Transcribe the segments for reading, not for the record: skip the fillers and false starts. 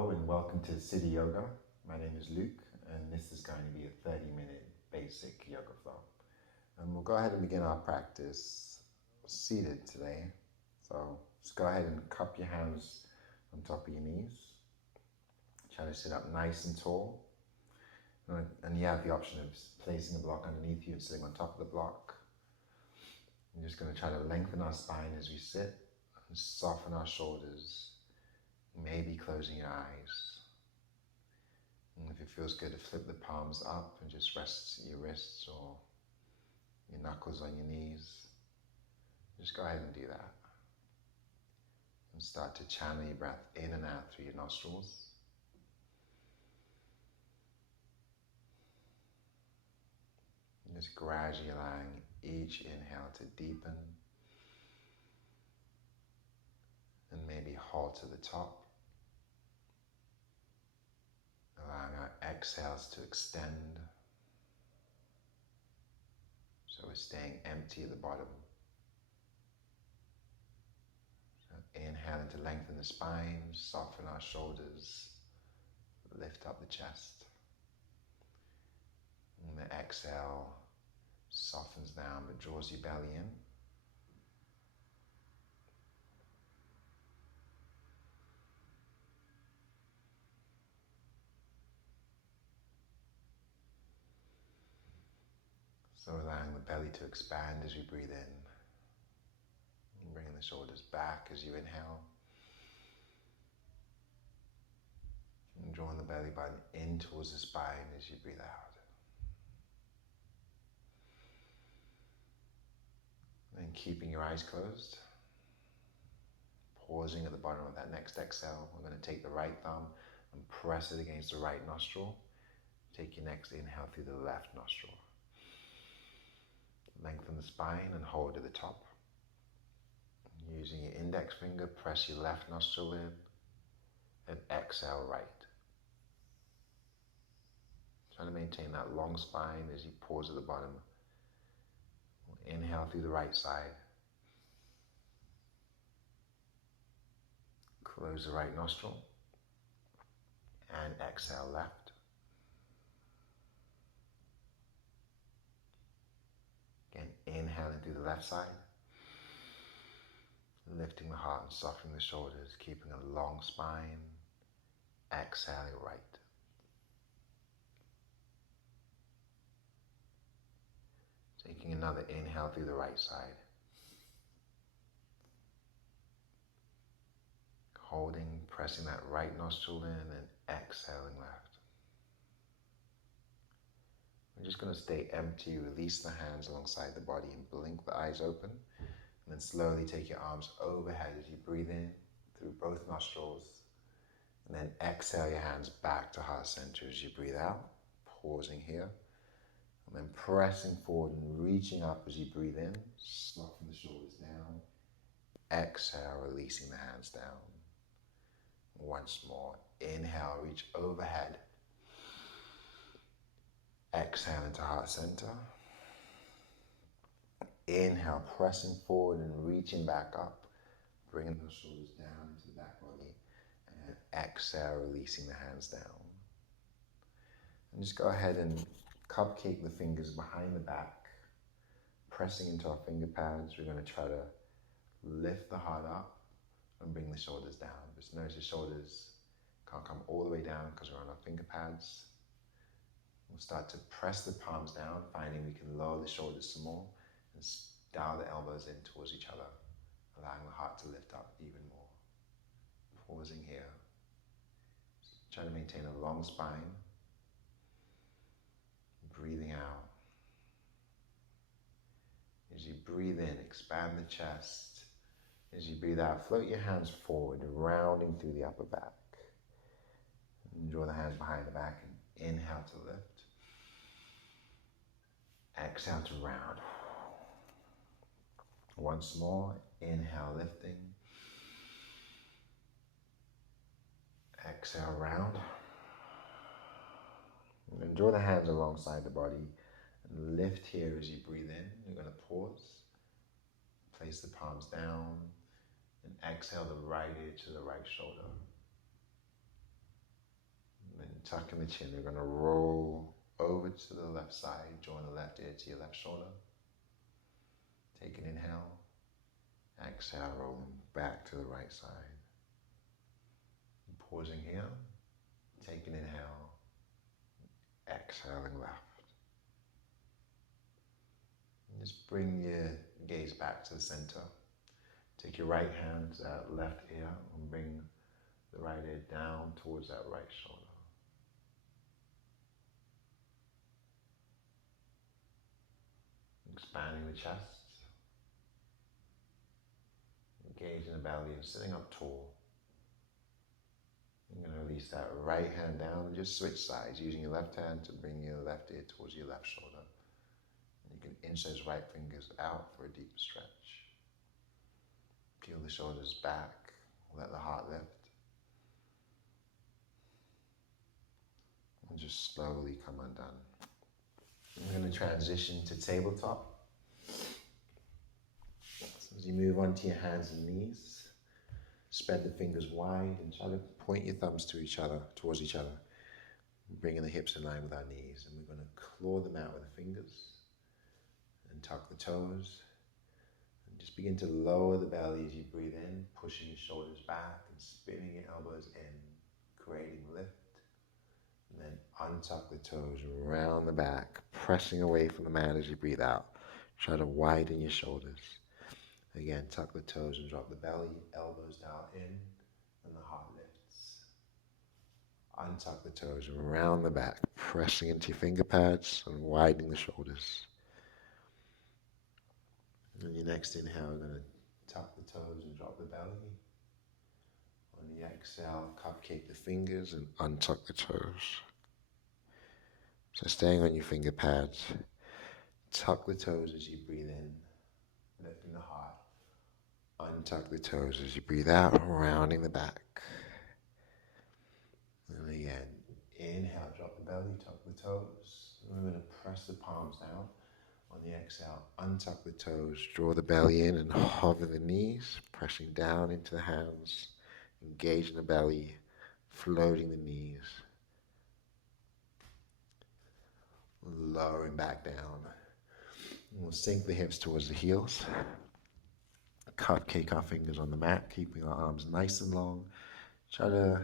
Hello and welcome to City Yoga. My name is Luke and this is going to be a 30-minute basic yoga flow. And we'll go ahead and begin our practice seated today. So just go ahead and cup your hands on top of your knees. Try to sit up nice and tall. And you have the option of placing a block underneath you and sitting on top of the block. I'm just going to try to lengthen our spine as we sit and soften our shoulders. Maybe closing your eyes. And if it feels good to flip the palms up and just rest your wrists or your knuckles on your knees, just go ahead and do that. And start to channel your breath in and out through your nostrils. And just gradually allowing each inhale to deepen and maybe halt at the top. Allowing our exhales to extend. So we're staying empty at the bottom. So inhaling to lengthen the spine, soften our shoulders, lift up the chest. And the exhale softens down but draws your belly in. So allowing the belly to expand as you breathe in. And bringing the shoulders back as you inhale. And drawing the belly button in towards the spine as you breathe out. And keeping your eyes closed. Pausing at the bottom of that next exhale. We're going to take the right thumb and press it against the right nostril. Take your next inhale through the left nostril. Lengthen the spine and hold at the top. Using your index finger, press your left nostril in and exhale right. Trying to maintain that long spine as you pause at the bottom. Inhale through the right side. Close the right nostril and exhale left. Again, inhaling through the left side. Lifting the heart and softening the shoulders, keeping a long spine. Exhaling right. Taking another inhale through the right side. Holding, pressing that right nostril in and exhaling left. We're just going to stay empty, release the hands alongside the body and blink the eyes open. And then slowly take your arms overhead as you breathe in through both nostrils. And then exhale your hands back to heart center as you breathe out. Pausing here. And then pressing forward and reaching up as you breathe in. Soften the shoulders down. Exhale, releasing the hands down. Once more. Inhale, reach overhead. Exhale into heart center. Inhale, pressing forward and reaching back up. Bringing the shoulders down into the back body. And exhale, releasing the hands down. And just go ahead and cupcake the fingers behind the back. Pressing into our finger pads. We're going to try to lift the heart up and bring the shoulders down. Just notice the shoulders can't come all the way down because we're on our finger pads. We'll start to press the palms down, finding we can lower the shoulders some more and dial the elbows in towards each other, allowing the heart to lift up even more. Pausing here. Try to maintain a long spine. Breathing out. As you breathe in, expand the chest. As you breathe out, float your hands forward, rounding through the upper back. And draw the hands behind the back and inhale to lift. Exhale to round. Once more, inhale, lifting. Exhale, round. And then draw the hands alongside the body and lift here as you breathe in. You're going to pause. Place the palms down and exhale the right ear to the right shoulder. tucking the chin. We're going to roll over to the left side, join the left ear to your left shoulder. Take an inhale. Exhale, rolling back to the right side. Pausing here. Take an inhale. Exhaling left. And just bring your gaze back to the center. Take your right hand to that left ear and bring the right ear down towards that right shoulder. Expanding the chest. Engaging the belly and sitting up tall. You're going to release that right hand down and just switch sides, using your left hand to bring your left ear towards your left shoulder. And you can inch those right fingers out for a deep stretch. Peel the shoulders back, let the heart lift. And just slowly come undone. I'm going to transition to tabletop. So as you move onto your hands and knees, spread the fingers wide and try to point your thumbs to each other, towards each other, bringing the hips in line with our knees. And we're going to claw them out with the fingers and tuck the toes. And just begin to lower the belly as you breathe in, pushing your shoulders back and spinning your elbows in, creating lift. And then untuck the toes, round the back, pressing away from the mat as you breathe out. Try to widen your shoulders. Again, tuck the toes and drop the belly, elbows down in, and the heart lifts. Untuck the toes and round the back, pressing into your finger pads and widening the shoulders. On your next inhale, we're going to tuck the toes and drop the belly. On the exhale, cupcake the fingers and untuck the toes. So staying on your finger pads, tuck the toes as you breathe in, lifting the heart. Untuck the toes as you breathe out, rounding the back. And again, inhale, drop the belly, tuck the toes. And we're going to press the palms down. On the exhale, untuck the toes, draw the belly in and hover the knees, pressing down into the hands, engaging the belly, floating the knees, lowering back down. And we'll sink the hips towards the heels. Cupcake our fingers on the mat, keeping our arms nice and long. Try to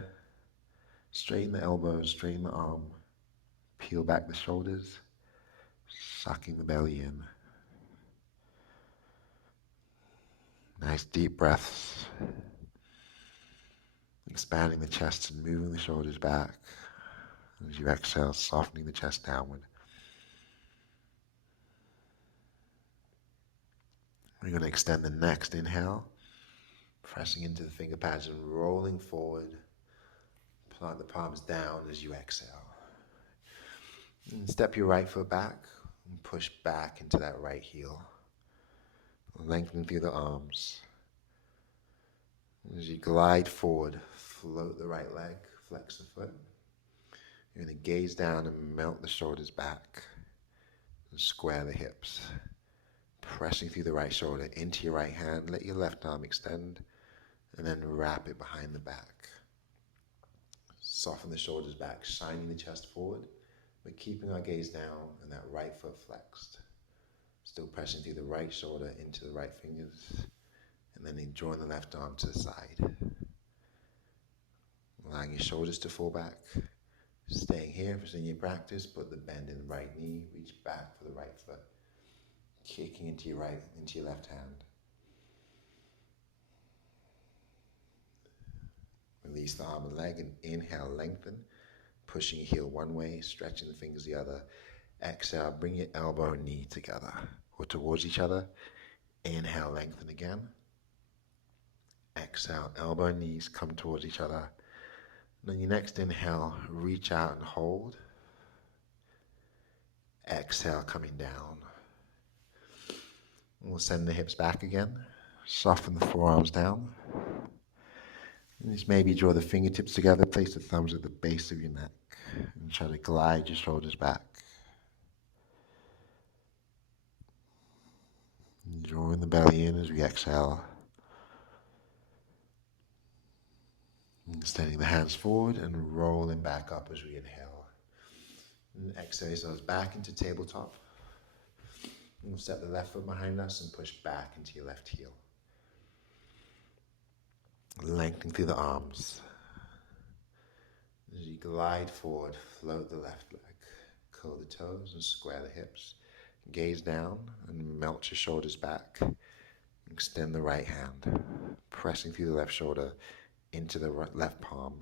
straighten the elbows, straighten the arm, peel back the shoulders, sucking the belly in. Nice deep breaths. Expanding the chest and moving the shoulders back. As you exhale, softening the chest downward. We're going to extend the next inhale, pressing into the finger pads and rolling forward. Plant the palms down as you exhale. And step your right foot back and push back into that right heel. Lengthen through the arms. As you glide forward, float the right leg, flex the foot. You're going to gaze down and melt the shoulders back and square the hips. Pressing through the right shoulder into your right hand, let your left arm extend and then wrap it behind the back. Soften the shoulders back, shining the chest forward, but keeping our gaze down and that right foot flexed. Still pressing through the right shoulder into the right fingers, and then drawing the left arm to the side. Allowing your shoulders to fall back. Staying here if it's in your practice, put the bend in the right knee, reach back for the right foot. Kicking into your left hand. Release the arm and leg and inhale, lengthen. Pushing your heel one way, stretching the fingers the other. Exhale, bring your elbow and knee together or towards each other. Inhale, lengthen again. Exhale, elbow and knees come towards each other. And on your next inhale, reach out and hold. Exhale, coming down. We'll send the hips back again. Soften the forearms down. And just maybe draw the fingertips together, place the thumbs at the base of your neck, and try to glide your shoulders back. And drawing the belly in as we exhale. Extending the hands forward and rolling back up as we inhale. And exhale yourselves back into tabletop. And we'll step the left foot behind us and push back into your left heel. Lengthening through the arms. As you glide forward, float the left leg. Curl the toes and square the hips. Gaze down and melt your shoulders back. Extend the right hand, pressing through the left shoulder into the left palm.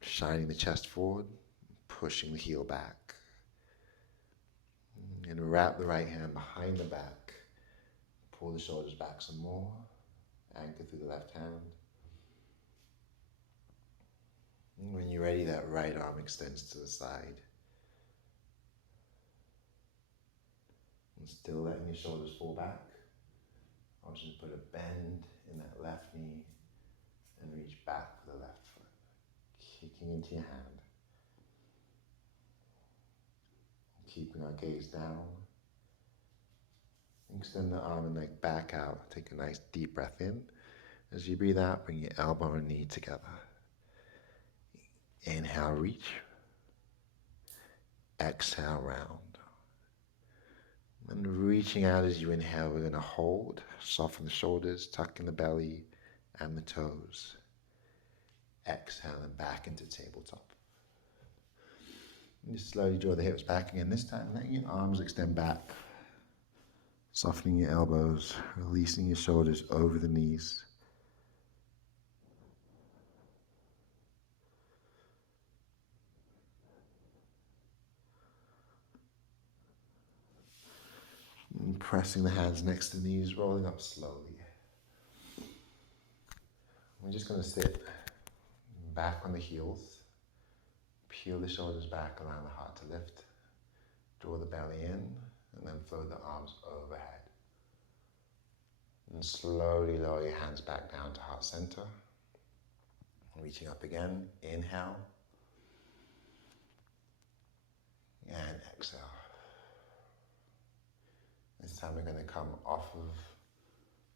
Shining the chest forward, pushing the heel back. And wrap the right hand behind the back. Pull the shoulders back some more. Anchor through the left hand. And when you're ready, that right arm extends to the side. And still letting your shoulders fall back. I want you to put a bend in that left knee and reach back for the left foot, kicking into your hand. Keeping our gaze down. Extend the arm and leg back out. Take a nice deep breath in. As you breathe out, bring your elbow and knee together. Inhale, reach. Exhale, round. And reaching out as you inhale, we're going to hold. Soften the shoulders, tuck in the belly and the toes. Exhale and back into tabletop. And just slowly draw the hips back again. This time, letting your arms extend back. Softening your elbows, releasing your shoulders over the knees. And pressing the hands next to the knees, rolling up slowly. We're just going to sit back on the heels. Peel the shoulders back, allowing the heart to lift. Draw the belly in, and then float the arms overhead. And slowly lower your hands back down to heart center. Reaching up again, inhale. And exhale. This time we're going to come off of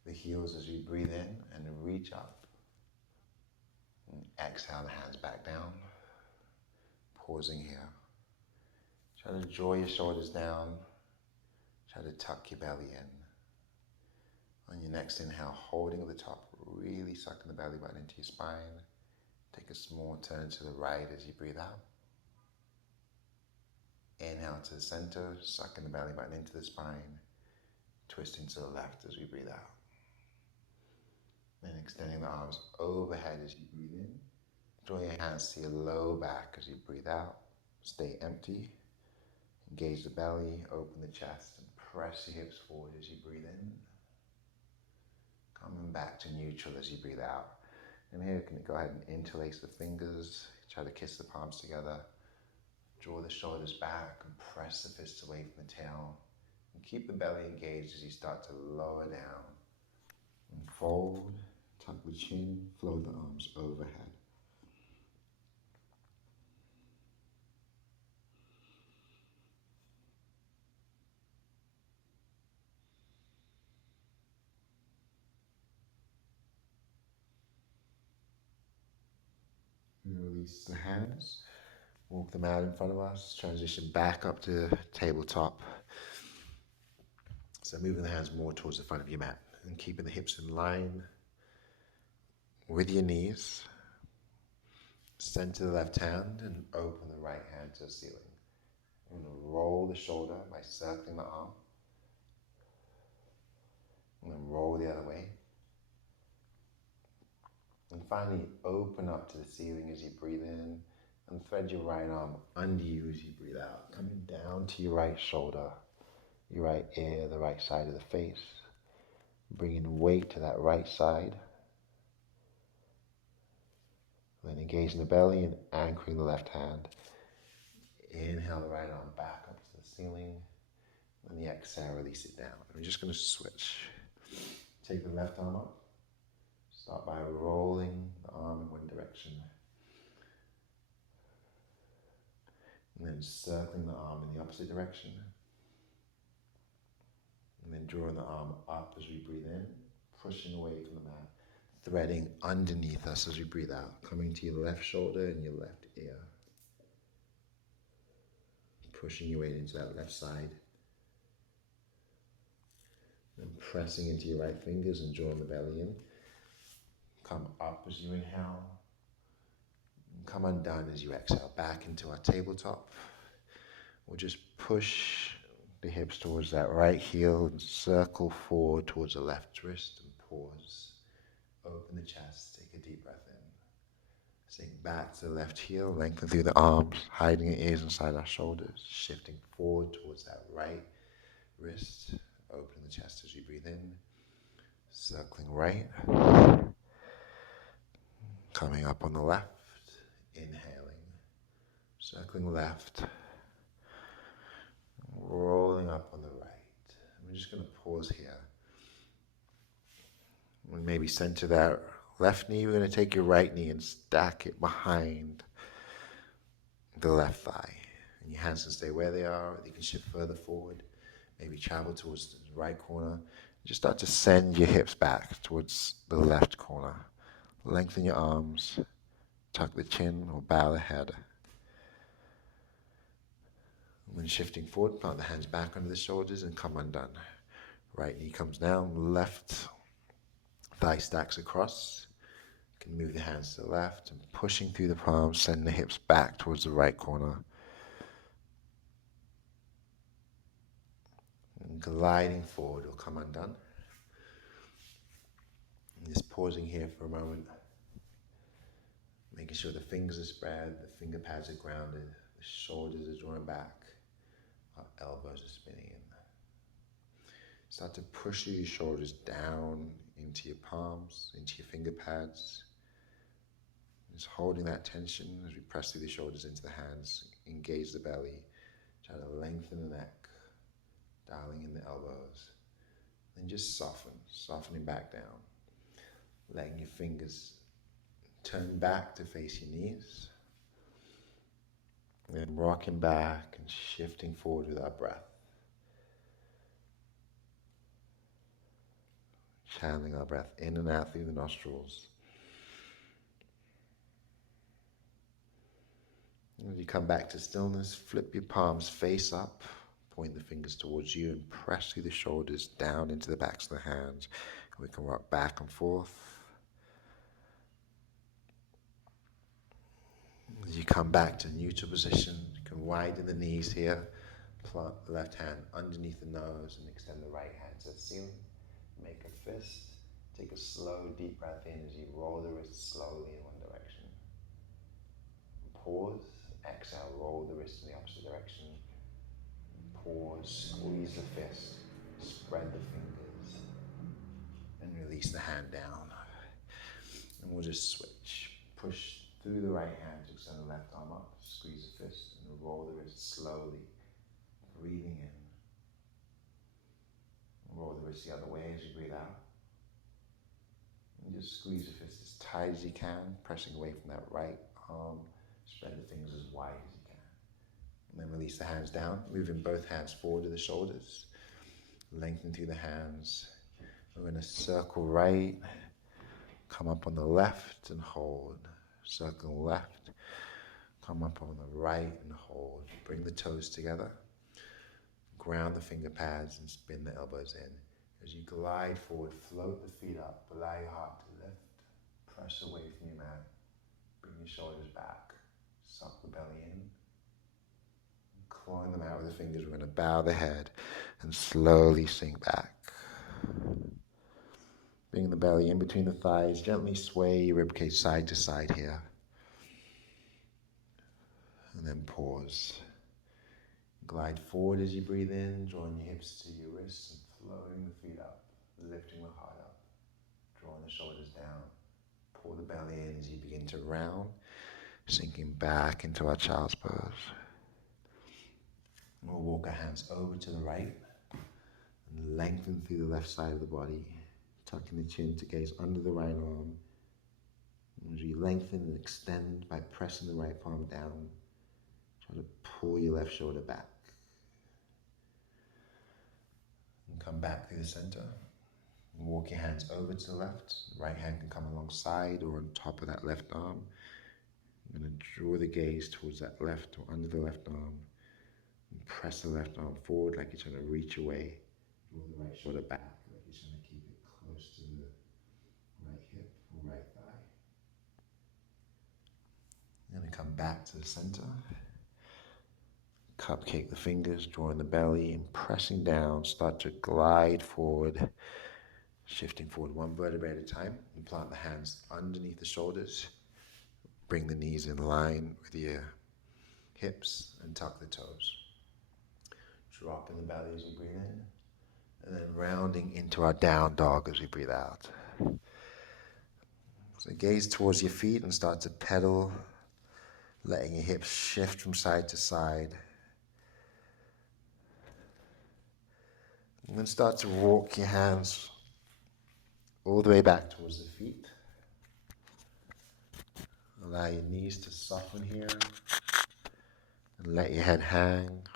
the heels as we breathe in and reach up. And exhale the hands back down. Pausing here. Try to draw your shoulders down. Try to tuck your belly in. On your next inhale, holding at the top, really sucking the belly button into your spine. Take a small turn to the right as you breathe out. Inhale to the center, sucking the belly button into the spine. Twisting to the left as we breathe out. Then extending the arms overhead as you breathe in. Draw your hands to your low back as you breathe out. Stay empty. Engage the belly, open the chest, and press your hips forward as you breathe in. Coming back to neutral as you breathe out. And here you can go ahead and interlace the fingers. Try to kiss the palms together. Draw the shoulders back and press the fists away from the tail. And keep the belly engaged as you start to lower down. And fold, tuck the chin, float the arms overhead. Release the hands, walk them out in front of us, transition back up to tabletop. So moving the hands more towards the front of your mat and keeping the hips in line with your knees. Center the left hand and open the right hand to the ceiling. I'm going to roll the shoulder by circling the arm. And then roll the other way. And finally, open up to the ceiling as you breathe in and thread your right arm under you as you breathe out. Coming down to your right shoulder, your right ear, the right side of the face. Bringing weight to that right side. Then engaging the belly and anchoring the left hand. Inhale the right arm back up to the ceiling. And the exhale, release it down. I'm just going to switch. Take the left arm up. Start by rolling the arm in one direction. And then circling the arm in the opposite direction. And then drawing the arm up as we breathe in, pushing away from the mat. threading underneath us as we breathe out, coming to your left shoulder and your left ear. Pushing your weight into that left side. And pressing into your right fingers and drawing the belly in. Come up as you inhale. Come undone as you exhale, back into our tabletop. We'll just push the hips towards that right heel and circle forward towards the left wrist and pause. Open the chest, take a deep breath in. Sink back to the left heel, lengthen through the arms, hiding your ears inside our shoulders, shifting forward towards that right wrist. Open the chest as you breathe in, circling right. Coming up on the left, inhaling, circling left, rolling up on the right. I'm just going to pause here. And maybe center that left knee. We're going to take your right knee and stack it behind the left thigh. And your hands can stay where they are, or you can shift further forward. Maybe travel towards the right corner. Just start to send your hips back towards the left corner. Lengthen your arms, tuck the chin or bow the head. When shifting forward, plant the hands back under the shoulders and come undone. Right knee comes down, left thigh stacks across. You can move the hands to the left and pushing through the palms, send the hips back towards the right corner. And gliding forward or come undone. And just pausing here for a moment. Making sure the fingers are spread, the finger pads are grounded, the shoulders are drawn back, our elbows are spinning in. Start to push your shoulders down into your palms, into your finger pads. Just holding that tension as we press through the shoulders into the hands, engage the belly, try to lengthen the neck, dialing in the elbows. Then just softening back down, letting your fingers turn back to face your knees. And then rocking back and shifting forward with our breath. Channeling our breath in and out through the nostrils. As you come back to stillness, flip your palms face up, point the fingers towards you and press through the shoulders down into the backs of the hands. We can rock back and forth. As you come back to neutral position, you can widen the knees here, plant the left hand underneath the nose and extend the right hand to the ceiling. Make a fist. Take a slow, deep breath in as you roll the wrists slowly in one direction. Pause. Exhale, roll the wrist in the opposite direction. Pause, squeeze the fist, spread the fingers, and release the hand down. And we'll just switch. Push through the right hand to extend the left arm up, squeeze the fist, and roll the wrist slowly, breathing in. Roll the wrist the other way as you breathe out. And just squeeze the fist as tight as you can, pressing away from that right arm. Spread the fingers as wide as you can. And then release the hands down, moving both hands forward to the shoulders. Lengthen through the hands. We're going to circle right, come up on the left and hold. Circle left, come up on the right and hold. Bring the toes together. Ground the finger pads and spin the elbows in. As you glide forward, float the feet up, allow your heart to lift. Press away from your mat. Bring your shoulders back. Suck the belly in. Clawing them out with the fingers, we're going to bow the head and slowly sink back. Bring the belly in between the thighs. Gently sway your ribcage side to side here. And then pause. Glide forward as you breathe in, drawing your hips to your wrists and floating the feet up, lifting the heart up, drawing the shoulders down. Pull the belly in as you begin to round, sinking back into our child's pose. We'll walk our hands over to the right and lengthen through the left side of the body, tucking the chin to gaze under the right arm. As you lengthen and extend by pressing the right palm down, try to pull your left shoulder back. And come back through the center. Walk your hands over to the left. The right hand can come alongside or on top of that left arm. I'm going to draw the gaze towards that left or under the left arm. And press the left arm forward like you're trying to reach away. Draw the right shoulder back like you're trying to keep it close to the right hip or right thigh. Then come back to the center. Cupcake the fingers, drawing the belly and pressing down. Start to glide forward, shifting forward one vertebrae at a time. And plant the hands underneath the shoulders. Bring the knees in line with your hips and tuck the toes. Drop in the belly as you breathe in. And then rounding into our down dog as we breathe out. So gaze towards your feet and start to pedal, letting your hips shift from side to side. And then start to walk your hands all the way back towards the feet. Allow your knees to soften here and let your head hang.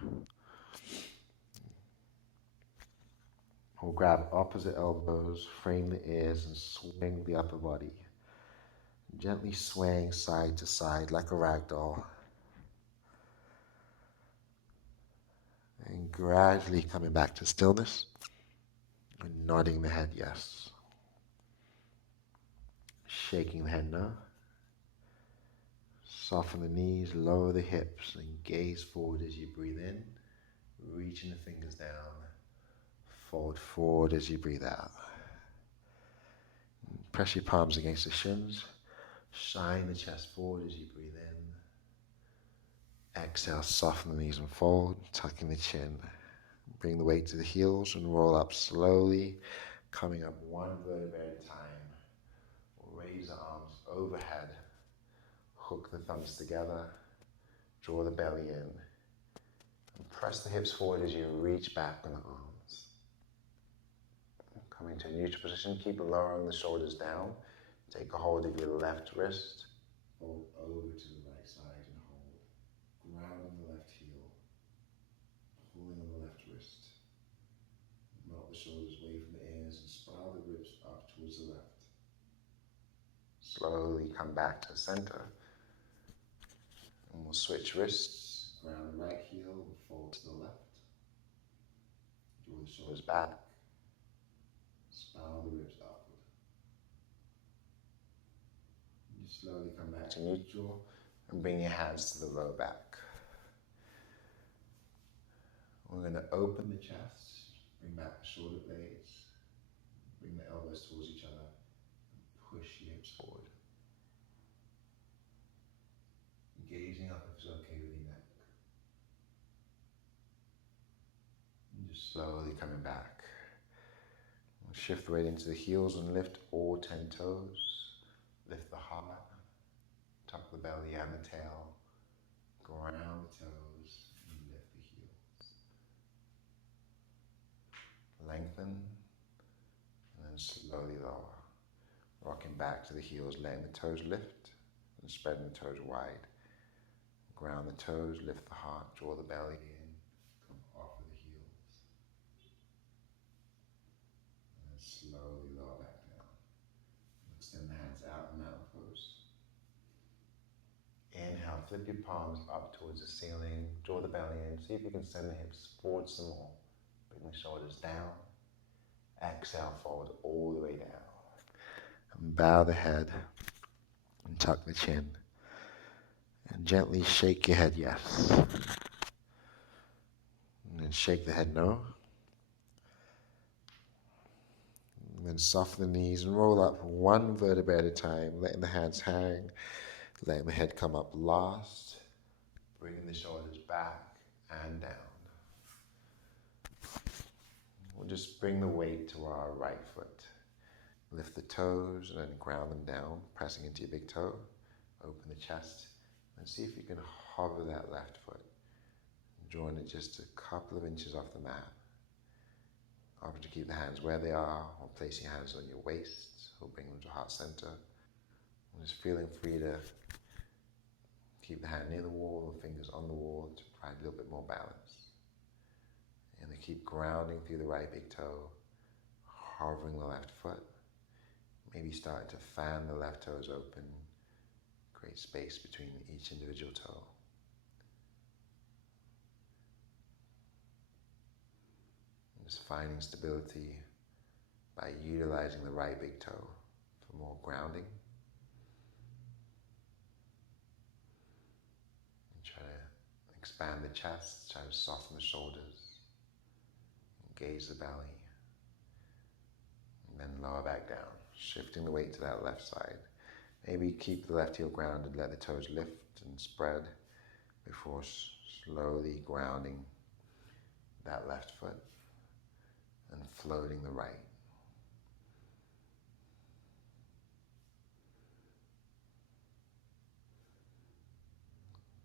Or grab opposite elbows, frame the ears, and swing the upper body. Gently swaying side to side like a rag doll. And gradually coming back to stillness and nodding the head yes. Shaking the head no. Soften the knees, lower the hips, and gaze forward as you breathe in. Reaching the fingers down. Fold forward as you breathe out. Press your palms against the shins. Shine the chest forward as you breathe in. Exhale, soften the knees and fold, tucking the chin. Bring the weight to the heels and roll up slowly, coming up one vertebrae at a time. Raise the arms overhead. Hook the thumbs together. Draw the belly in. And press the hips forward as you reach back on the arms. Coming to a neutral position, keep lowering the shoulders down. Take a hold of your left wrist. Fold over to the right side and hold. Ground on the left heel. Pulling on the left wrist. Melt the shoulders away from the ears and spiral the ribs up towards the left. Slowly come back to the center. And we'll switch wrists. Ground the right heel and fold to the left. Draw the shoulders back. Spiral the ribs upward. You slowly come back to neutral and bring your hands to the lower back. We're going to open the chest, bring back the shoulder blades, bring the elbows towards each other, and push your hips forward. Gazing up if it's okay with your neck. And just slowly coming back. We'll shift the weight into the heels and lift all 10 toes. Lift the heart, tuck the belly and the tail, ground the toes, and lift the heels. Lengthen, and then slowly lower. Rocking back to the heels, letting the toes lift, and spreading the toes wide. Ground the toes, lift the heart, draw the belly in, come off of the heels. And then slowly lower back down. Extend the hands out in mountain pose. Inhale, flip your palms up towards the ceiling, draw the belly in, see if you can send the hips forward some more. Bring the shoulders down. Exhale, fold all the way down. And bow the head and tuck the chin. And gently shake your head yes. And then shake the head no. And then soften the knees and roll up one vertebrae at a time, letting the hands hang, letting the head come up last, bringing the shoulders back and down. We'll just bring the weight to our right foot. Lift the toes and then ground them down, pressing into your big toe. Open the chest and see if you can hover that left foot, drawing it just a couple of inches off the mat. Offer to keep the hands where they are, or place your hands on your waist, or bring them to heart center. And just feeling free to keep the hand near the wall, or fingers on the wall to provide a little bit more balance. And then keep grounding through the right big toe, hovering the left foot. Maybe starting to fan the left toes open, create space between each individual toe. And just finding stability by utilizing the right big toe for more grounding. And try to expand the chest, try to soften the shoulders, engage the belly. And then lower back down, shifting the weight to that left side. Maybe keep the left heel grounded, let the toes lift and spread before slowly grounding that left foot and floating the right.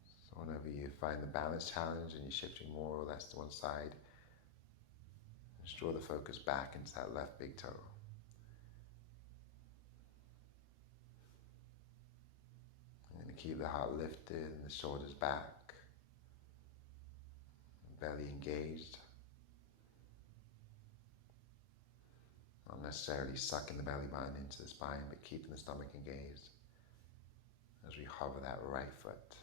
So whenever you find the balance challenge and you're shifting more or less to one side, just draw the focus back into that left big toe. And keep the heart lifted and the shoulders back, belly engaged. Not necessarily sucking the belly button into the spine, but keeping the stomach engaged as we hover that right foot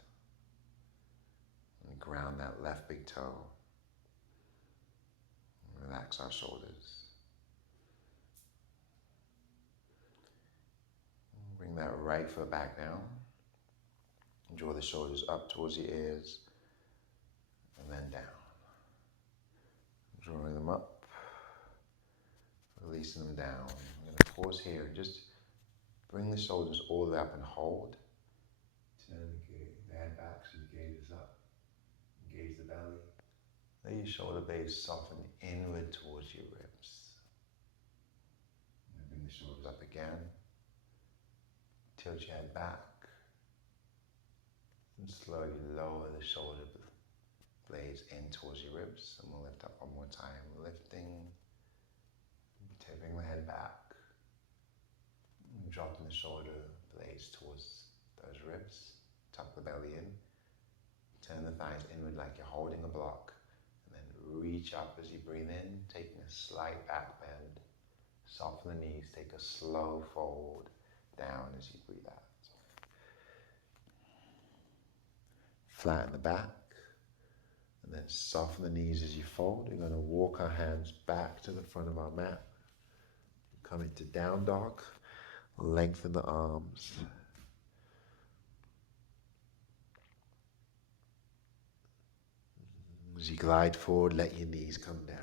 and ground that left big toe. Relax our shoulders. Bring that right foot back down. Draw the shoulders up towards the ears and then down. Drawing them up, releasing them down. I'm going to pause here and just bring the shoulders all the way up and hold. Turn the head back so the gaze is up. Engage the belly. Let your shoulder blades soften inward towards your ribs. And bring the shoulders up again. Tilt your head back. And slowly lower the shoulder blades in towards your ribs. And we'll lift up one more time. Lifting, tipping the head back. And dropping the shoulder blades towards those ribs. Tuck the belly in. Turn the thighs inward like you're holding a block. And then reach up as you breathe in, taking a slight back bend. Soften the knees, take a slow fold down as you breathe out. Flatten the back, and then soften the knees as you fold. We're going to walk our hands back to the front of our mat. Come into down dog, lengthen the arms. As you glide forward, let your knees come down.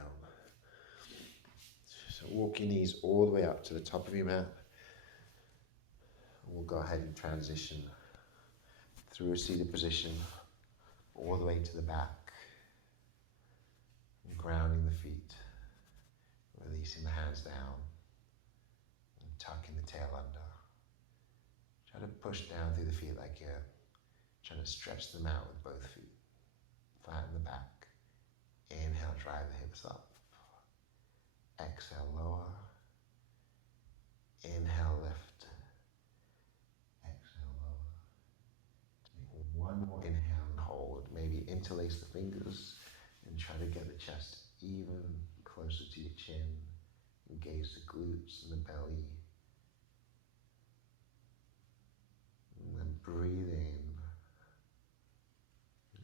So walk your knees all the way up to the top of your mat. We'll go ahead and transition through a seated position all the way to the back, and grounding the feet, releasing the hands down, and tucking the tail under. Try to push down through the feet like you're trying to stretch them out with both feet. Flatten the back. Inhale, drive the hips up. Exhale, lower. Inhale, lift. Exhale, lower. Take one more inhale and hold. Maybe interlace the fingers and try to get the chest even closer to your chin. Engage the glutes and the belly. And then breathe in.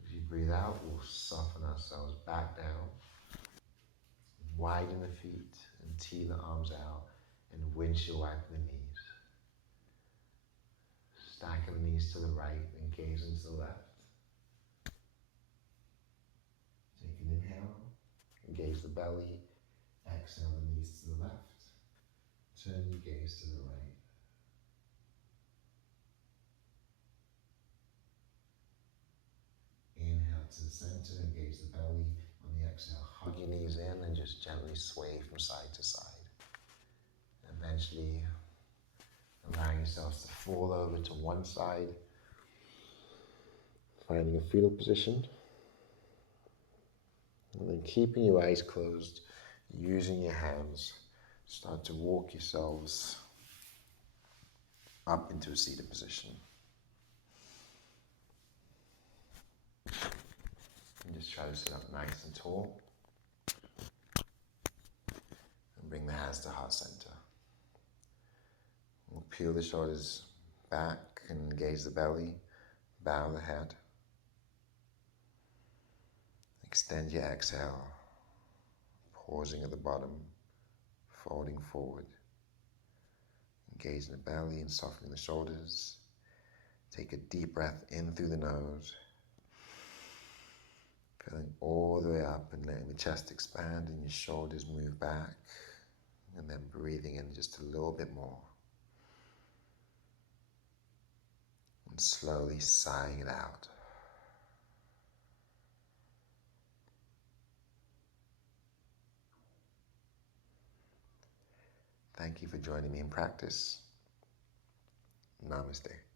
As you breathe out, we'll soften ourselves back down. Widen the feet and tee the arms out and windshield wipe the knees. Stacking the knees to the right and gazing to the left. Take an inhale, engage the belly, exhale the knees to the left. Turn your gaze to the right. Inhale to the center, engage the belly. On the exhale, hug your knees in and just gently sway from side to side. Eventually, allowing yourselves to fall over to one side, finding a fetal position, and then keeping your eyes closed, using your hands, start to walk yourselves up into a seated position. And just try to sit up nice and tall. And bring the as the heart center. We'll peel the shoulders back and engage the belly, bow the head. Extend your exhale, pausing at the bottom, folding forward. Engaging the belly and softening the shoulders. Take a deep breath in through the nose, filling all the way up and letting the chest expand and your shoulders move back, and then breathing in just a little bit more. And slowly sighing it out. Thank you for joining me in practice. Namaste.